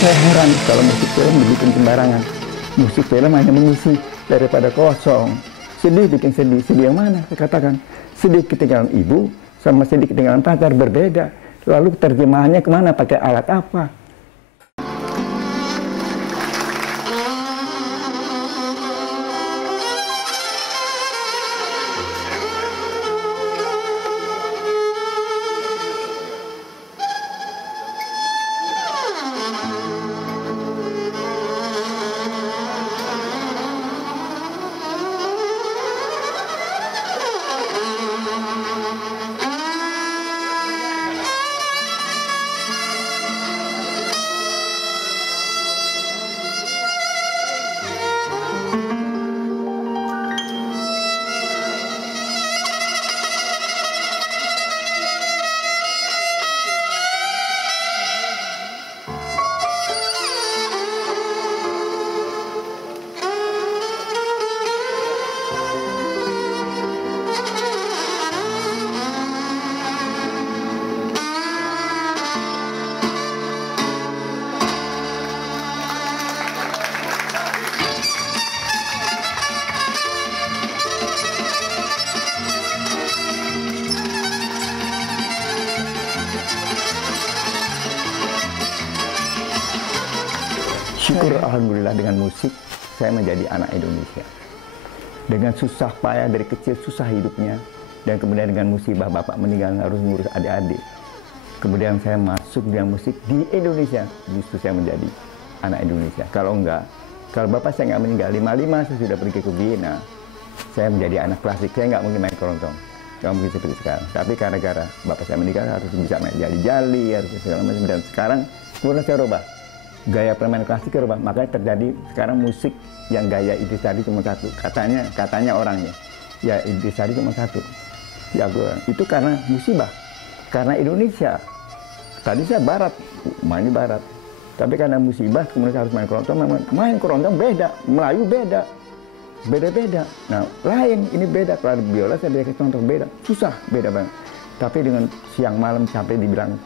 Saya heran kalau musik film dibikin sembarangan. Musik film hanya mengisi daripada kosong. Sedih bikin sedih. Sedih yang mana? Saya katakan, sedih ketinggalan ibu sama sedih ketinggalan pacar berbeda. Lalu terjemahannya kemana? Pakai alat apa? Syukur alhamdulillah dengan musik saya menjadi anak Indonesia. Dengan susah payah dari kecil susah hidupnya, dan kemudian dengan musibah bapak meninggal harus ngurus adik-adik. Kemudian saya masuk dengan musik di Indonesia, justru saya menjadi anak Indonesia. Kalau enggak, kalau bapak saya nggak meninggal 55 saya sudah pergi ke Vienna. Saya menjadi anak klasik, saya nggak mungkin main keroncong, nggak mungkin seperti sekarang. Tapi gara-gara bapak saya meninggal harus bisa main jali-jali, harus segala macam. Dan sekarang kemudian saya rubah. Gaya permainan klasik berubah, makanya terjadi sekarang musik yang gaya Idris Sardi cuma satu, katanya orangnya, ya Idris Sardi cuma satu, ya itu karena musibah, karena Indonesia. Tadi saya barat, main di barat, tapi karena musibah kemudian saya harus main keroncong beda, Melayu beda. Nah lain ini beda, kalau biola saya biasa contoh beda, susah beda banget. Tapi dengan siang malam sampai dibilang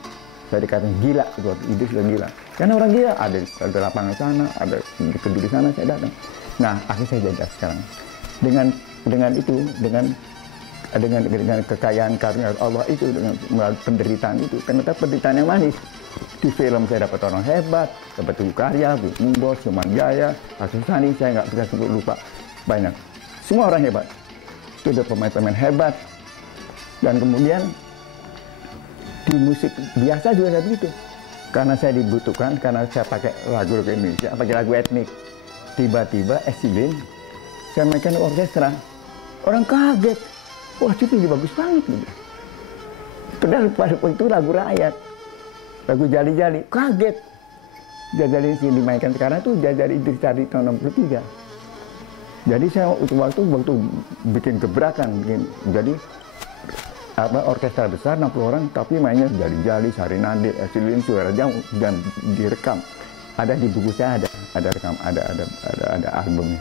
saya dikatakan gila, itu sudah gila. Karena orang gila ada di lapangan sana, ada di kediri sana, saya datang. Nah, akhirnya saya jajah sekarang. Dengan itu, dengan kekayaan karunia Allah itu, dengan melalui penderitaan itu, ternyata penderitaan yang manis. Di film saya dapat orang hebat, dapat Tugu Karya, Bu Umbos, Suman Jaya, Asus Sani, saya nggak bisa sebut lupa banyak. Semua orang hebat. Itu ada pemain-pemain hebat. Dan kemudian di musik biasa juga saya begitu. Karena saya dibutuhkan, karena saya pakai lagu Indonesia, pakai lagu etnik. Tiba-tiba Esilin, saya mainkan orkestra. Orang kaget. Wah, ini bagus banget. Gitu. Padahal pada waktu itu lagu rakyat. Lagu Jali-Jali. Kaget. Jali-Jali yang dimainkan sekarang itu Jali-Jali Idris Sardi tahun 63. Jadi saya waktu bikin gebrakan. Jadi orkestra besar 60 orang tapi mainnya Jali-Jali, Sarinade, Esilin, suara jauh dan direkam. Ada di buku saya ada rekam, ada albumnya.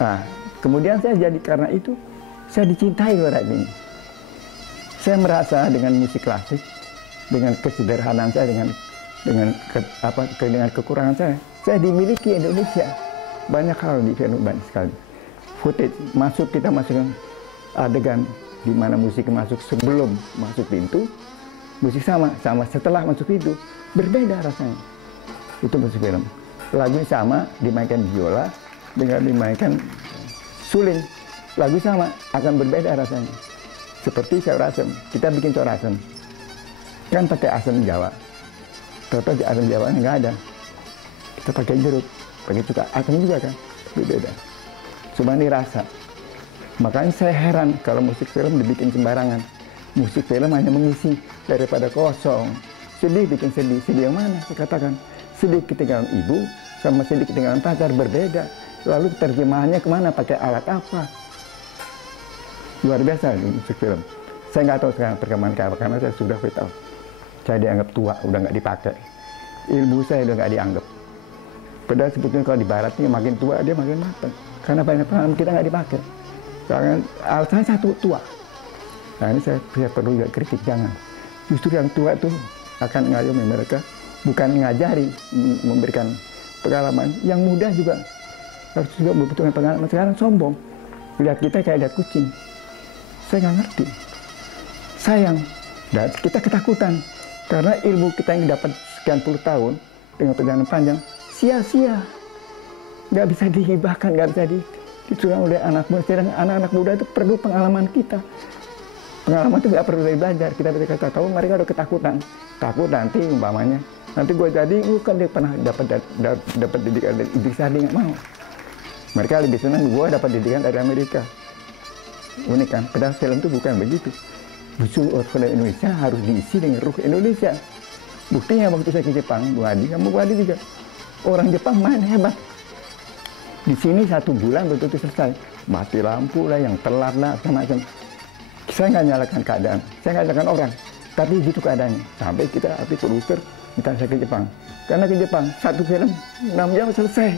Nah, kemudian saya jadi karena itu saya dicintai oleh ini. Saya merasa dengan musik klasik, dengan kesederhanaan saya, dengan kekurangan saya dimiliki Indonesia. Banyak hal di film, banyak sekali. Footage kita masukkan adegan di mana musik masuk sebelum masuk pintu, musik sama setelah masuk pintu, berbeda rasanya. Itu musik film. Lagunya sama, dimainkan biola dengan dimainkan suling. Lagu sama, akan berbeda rasanya. Seperti sayur asem, kita bikin sayur asem, kan pakai asam Jawa. Ternyata di asam Jawa nggak ada. Kita pakai jeruk, pakai cuka, asam juga kan, berbeda. Cuma ini rasa. Makanya saya heran kalau musik film dibikin sembarangan. Musik film hanya mengisi daripada kosong. Sedih bikin sedih. Sedih yang mana? Saya katakan, sedih ketinggalan ibu sama sedih ketinggalan pacar berbeda. Lalu terjemahannya kemana? Pakai alat apa? Luar biasa musik film. Saya nggak tahu sekarang perkembangan apa, karena saya sudah vital. Saya dianggap tua, udah nggak dipakai. Ilmu saya udah nggak dianggap. Padahal sebetulnya kalau di barat ini makin tua dia makin matang. Karena banyak pengalaman kita nggak dipakai. Karena alasannya satu, tua. Nah ini saya perlu juga kritik, jangan. Justru yang tua itu akan ngayomi mereka, bukan ngajari, memberikan pengalaman. Yang muda juga harus juga membutuhkan pengalaman. Sekarang sombong. Lihat kita kayak lihat kucing. Saya nggak ngerti. Sayang. Dan kita ketakutan. Karena ilmu kita yang dapat sekian puluh tahun dengan perjalanan panjang, sia-sia. Nggak bisa dihibahkan, nggak bisa dicurang oleh anak muda. Sedangkan anak-anak muda itu perlu pengalaman kita. Pengalaman itu nggak perlu dari belajar. Kita bisa kata tahu, mereka udah ketakutan. Takut nanti umpamanya. Nanti gue jadi, kan dia pernah dapat didikan dari Idris Sardi, nggak mau. Mereka lebih senang gue dapat didikan dari Amerika. Unik kan? Padahal film itu bukan begitu. Justru film Indonesia harus diisi dengan ruh Indonesia. Buktinya waktu saya ke Jepang, Bu Adi, kamu Bu Adi juga. Orang Jepang main hebat. Di sini 1 bulan betul-betul selesai. Mati lampu lah, yang telat lah, macam-macam. Saya nggak nyalakan keadaan, saya nggak nyalakan orang. Tapi gitu keadaannya. Sampai kita api produser minta saya ke Jepang. Karena ke Jepang, 1 film 6 jam selesai.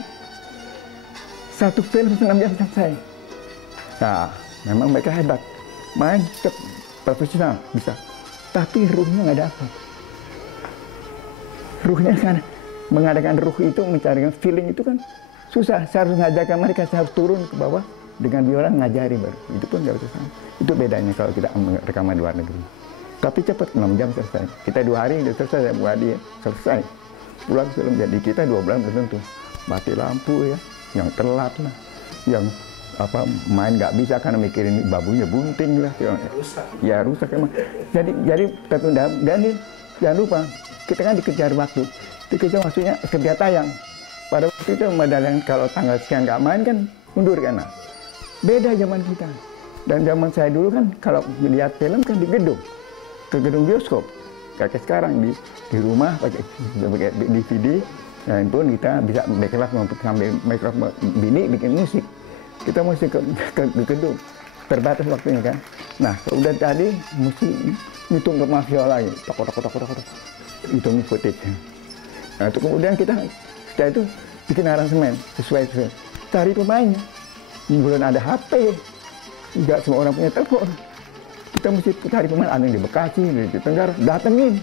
1 film 6 jam selesai. Nah, memang mereka hebat. Main profesional, bisa. Tapi ruhnya nggak dapat. Ruhnya kan, mengadakan ruh itu, mencarikan feeling itu kan susah. Saya harus ngajarkan mereka, saya harus turun ke bawah dengan biola ngajari baru. Itu pun nggak bisa sama. Itu bedanya kalau kita rekaman di luar negeri. Tapi cepat, 6 jam selesai. Kita 2 hari udah selesai, ya Bu Adi, ya. Selesai. Pulang film, jadi kita 2 bulan belum tentu. Mati lampu ya, yang telat lah, yang main nggak bisa karena mikirin babunya bunting lah, ya rusak emang. Jadi tertunda. Dan ini jangan lupa kita kan dikejar waktu, maksudnya kerja tayang. Pada waktu itu medalian kalau tanggal sekian nggak main kan mundur kan. Nah, beda zaman kita. Dan zaman saya dulu kan kalau melihat film kan di gedung, ke gedung bioskop. Kayak sekarang di rumah pakai DVD, handphone kita bisa backup sambil backup bini bikin musik. Kita mesti ke gedung, terbatas waktunya kan. Nah, udah tadi mesti hitung ke mafia lagi, tok. Hitung footage. Nah, itu kemudian kita setelah itu bikin aransemen sesuai. Cari pemainnya. Belum ada HP, nggak semua orang punya telepon. Kita mesti cari pemain, ada yang di Bekasi, di Tenggara, datengin.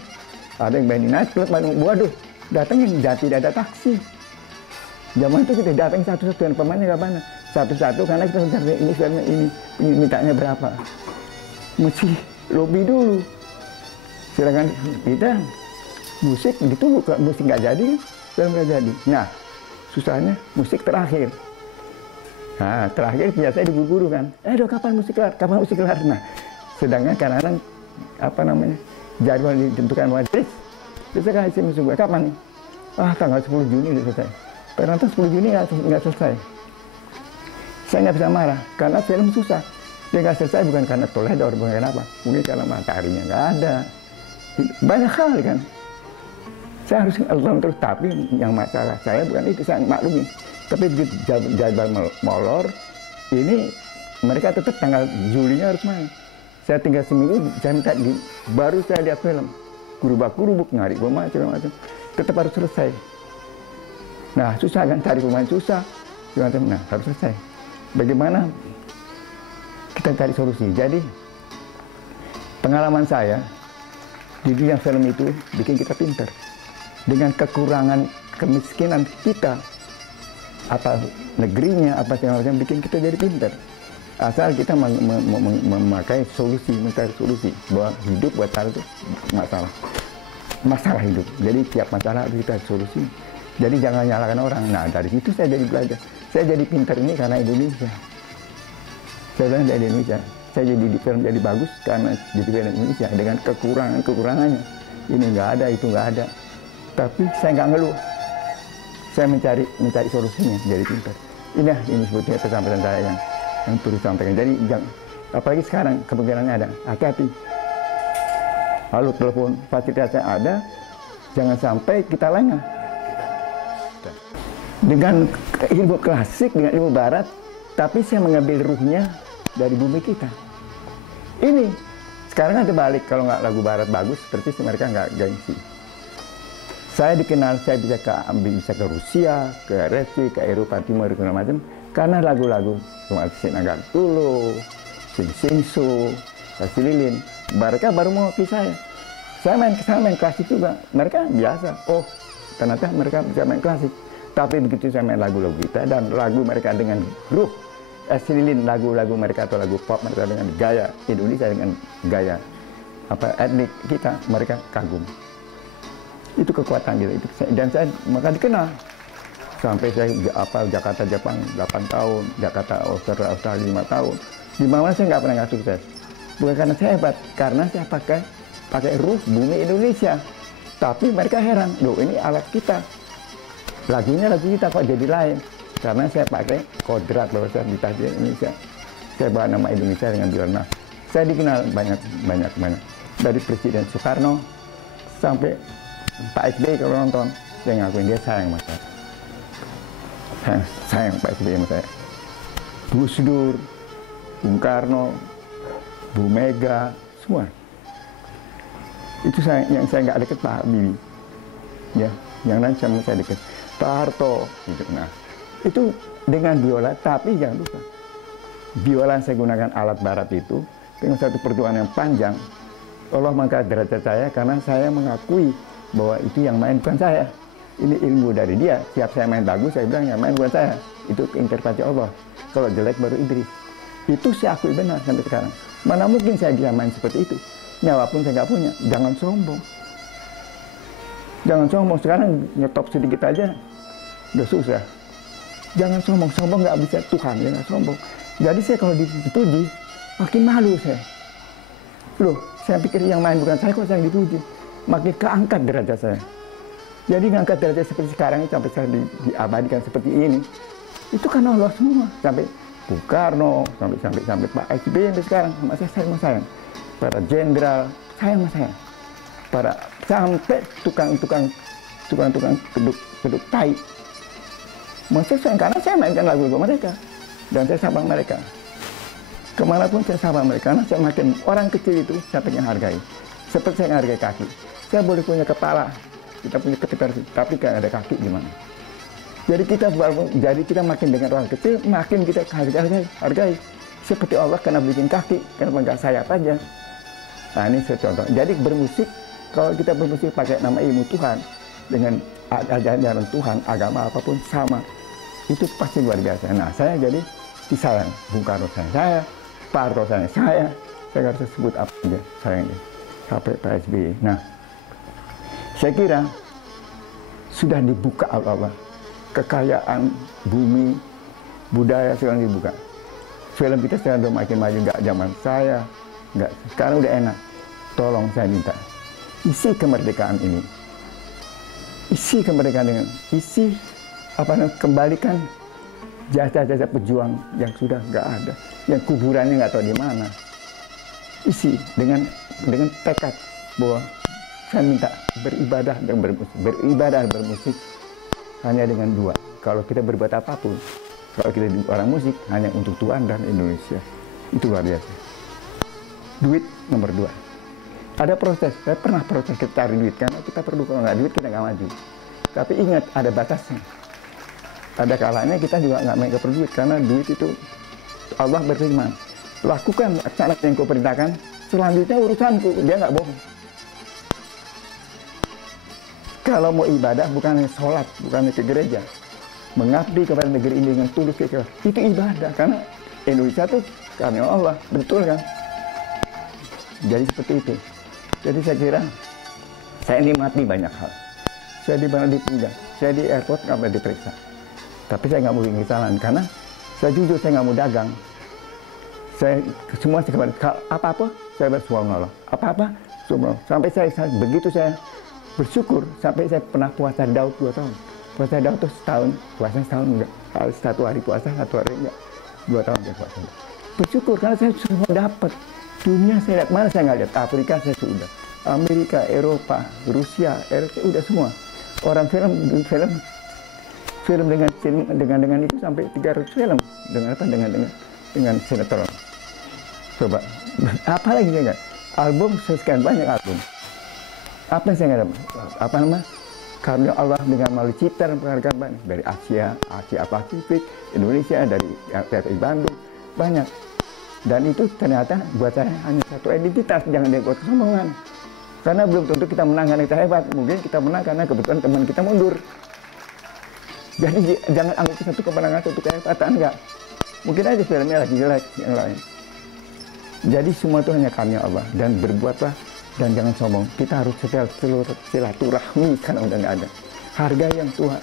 Ada yang main di nightclub, waduh, datengin, tidak ada taksi. Zaman itu kita datang satu-satu, dan pemainnya nggak mana. Satu-satu, karena kita mencari ini, mintanya berapa. Mesti lobby dulu. Sedangkan kita musik ditunggu, kalau musik nggak jadi, film nggak jadi. Nah, susahnya musik terakhir. Nah, terakhir biasanya diburu-buru kan. Kapan musik kelar? Kapan musik kelar? Nah, sedangkan kadang-kadang jadwal ditentukan wasit. Bisa kasih musik gue kapan nih? Tanggal 10 Juni udah selesai. Ternyata 10 Juni nggak selesai. Saya nggak bisa marah, karena film susah. Dia nggak selesai bukan karena toledor, bukan karena apa. Mungkin karena mataharinya nggak ada. Banyak hal kan. Saya harus nonton terus, tapi yang masalah saya bukan itu, saya maklumi. Tapi jadwal molor, ini mereka tetap tanggal Julinya harus main. Saya tinggal seminggu, saya minta baru saya lihat film. Kurubak-kurubuk, ngari pemain, macam-macam. Tetap harus selesai. Nah, susah kan, cari pemain susah. Nah, harus selesai. Bagaimana kita cari solusi? Jadi, pengalaman saya di dunia film itu bikin kita pintar. Dengan kekurangan kemiskinan kita, apa negerinya, apa segala macam, bikin kita jadi pintar. Asal kita memakai solusi, mencari solusi. Bahwa hidup buat saya itu masalah hidup. Jadi tiap masalah itu kita solusi. Jadi jangan nyalakan orang. Nah, dari situ saya jadi belajar. Saya jadi pintar ini karena Indonesia. Saya bilang dari Indonesia. Saya jadi di film jadi bagus karena jadi film Indonesia. Dengan kekurangannya. Ini nggak ada, itu nggak ada. Tapi saya nggak ngeluh. Saya mencari solusinya, jadi pintar. Ini sebetulnya pesan-pesan saya yang perlu sampaikan. Jadi apalagi sekarang kemungkinannya ada. Hati-hati. Lalu telepon fasilitasnya ada. Jangan sampai kita lengah. Dengan ilmu klasik, dengan ilmu barat, tapi saya mengambil ruhnya dari bumi kita. Ini Sekarang kan terbalik, kalau nggak lagu barat bagus, berarti mereka nggak gengsi. Saya dikenal, saya bisa ke Rusia, ke RSI, ke Eropa Timur, ke macam, karena lagu-lagu Sinaga Tulo, Sing Su, Kasih Lilin, mereka baru mau ke saya. Saya main klasik juga, mereka biasa. Oh, ternyata mereka bisa main klasik. Tapi begitu saya main lagu-lagu kita dan lagu mereka dengan grup Lilin, lagu-lagu mereka atau lagu pop mereka dengan gaya Indonesia, dengan gaya etnik kita, mereka kagum. Itu kekuatan gitu. Dan saya maka dikenal. Sampai saya Jakarta Jepang 8 tahun, Jakarta Australia 5 tahun. Di mana saya nggak sukses. Bukan karena saya hebat, karena saya pakai ruh bumi Indonesia. Tapi mereka heran, loh ini alat kita. Lagunya lagu kita kok jadi lain. Karena saya pakai kodrat bahwa saya di Indonesia. Saya bawa nama Indonesia dengan biola. Saya dikenal banyak. Dari Presiden Soekarno sampai Pak SBY kalau nonton, saya ngakuin dia sayang sama saya. Sayang Pak SBY sama saya. Gus Dur, Bung Karno, Bu Mega, semua. Itu yang saya nggak deket Pak Habibie. Ya, yang lain sama saya deket. Pak Harto, gitu. Nah, itu dengan biola, tapi jangan lupa, biola yang saya gunakan alat barat itu dengan satu perjuangan yang panjang. Allah mengangkat derajat saya karena saya mengakui bahwa itu yang main bukan saya. Ini ilmu dari dia. Siap saya main bagus, saya bilang yang main bukan saya. Itu interpretasi Allah. Kalau jelek baru Idris. Itu saya akui benar sampai sekarang. Mana mungkin saya bisa main seperti itu? Nyawa pun saya nggak punya. Jangan sombong. Jangan sombong, sekarang nyetop sedikit aja udah susah. Jangan sombong, sombong nggak bisa Tuhan, ya nggak sombong. Jadi saya kalau dipuji, makin malu saya. Loh, saya pikir yang main bukan saya, kok saya dipuji. Makin keangkat derajat saya. Jadi ngangkat derajat seperti sekarang ini, sampai saya diabadikan seperti ini, itu kan Allah semua. Sampai Bung Karno, sampai Pak SBY sampai sekarang, sama saya sayang. Para jenderal, sayang sama saya. Sampai tukang peduk tai. Maksud saya, karena saya mainkan lagu-lagu mereka. Dan saya sabang mereka. Kemanapun saya sabang mereka, karena saya makin orang kecil itu, saya pengen hargai. Seperti saya hargai kaki. Saya boleh punya kepala, kita punya ketiparasi, tapi kan ada kaki gimana? Jadi kita makin dengan orang kecil, makin kita hargai. Seperti Allah karena bikin kaki, kenapa nggak sayap aja? Nah ini saya contoh. Jadi bermusik, kalau kita bermusik pakai nama ilmu Tuhan, dengan ajaran Tuhan, agama apapun sama, itu pasti luar biasa. Nah saya jadi disayang, Bung Karno sayang saya, Pak Harto sayang saya harus sebut apa aja sayang dia, sampai Pak SBY. Nah, saya kira sudah dibuka Allah, kekayaan bumi, budaya sekarang dibuka. Film kita sekarang udah makin maju, nggak zaman saya, nggak, sekarang udah enak. Tolong saya minta, isi kemerdekaan ini. Isi kemerdekaan dengan kembalikan jasa-jasa pejuang yang sudah nggak ada, yang kuburannya nggak tahu di mana. Isi dengan tekad bahwa saya minta beribadah dan bermusik hanya dengan dua. Kalau kita berbuat apapun, kalau kita orang musik hanya untuk Tuhan dan Indonesia, itu luar biasa. Duit nomor 2. Ada proses, saya pernah proses kita cari duit, karena kita perlu, kalau nggak duit kita nggak maju. Tapi ingat, ada batasnya. Ada kalanya kita juga nggak main ke duit, karena duit itu Allah berfirman, lakukan acara yang kau perintahkan, selanjutnya urusanku, dia nggak bohong. Kalau mau ibadah, bukan hanya sholat, bukan hanya ke gereja, mengabdi kepada negeri ini dengan tulus ikhlas, itu ibadah, karena Indonesia itu karena Allah, betul kan? Jadi seperti itu. Jadi saya kira saya nikmati banyak hal. Saya di mana dipuja, saya di airport nggak boleh diperiksa. Tapi saya nggak mau bikin kesalahan karena saya jujur, saya nggak mau dagang. Saya semua apa-apa saya bersuara apa-apa semua. Sampai saya begitu saya bersyukur, sampai saya pernah puasa Daud 2 tahun. Puasa Daud itu setahun, puasa setahun enggak. Satu hari puasa, satu hari enggak. 2 tahun saya puasa. Bersyukur karena saya semua dapat. Dunia saya lihat, mana saya nggak lihat. Afrika saya sudah, Amerika, Eropa, Rusia, RT udah semua. Orang film dengan itu sampai 300 film dengan sinetron. Coba, apa lagi ya nggak? album, sekian banyak album. Apa yang saya nggak dapat? Apa nama? Karena Allah dengan melalui cipta dan penghargaan banyak dari Asia Pasifik, Indonesia, dari TPI Bandung, banyak. Dan itu ternyata buat saya hanya satu identitas, jangan dibuat kesombongan. Karena belum tentu kita menang karena kita hebat, mungkin kita menang karena kebetulan teman kita mundur. Jadi jangan anggap satu kemenangan, satu kehebatan, enggak. Mungkin aja filmnya lagi jelek, yang lain. Jadi semua itu hanya karunia Allah, dan berbuatlah dan jangan sombong. Kita harus seluruh silaturahmi karena udah nggak ada. Harga yang tua,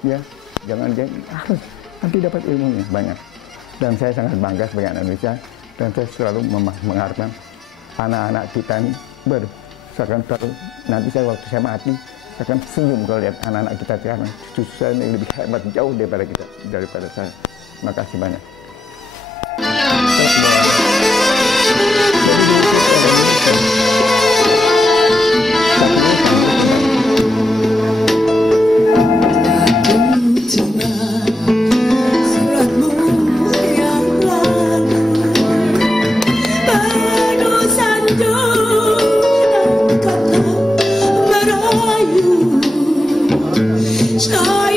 ya, jangan harus nanti dapat ilmunya banyak. Dan saya sangat bangga sebagai anak Indonesia, dan saya selalu mengharapkan anak-anak kita ini nanti saya waktu saya mati, saya akan senyum kalau lihat anak-anak kita sekarang, cucu saya yang lebih hebat jauh daripada saya. Terima kasih banyak. Start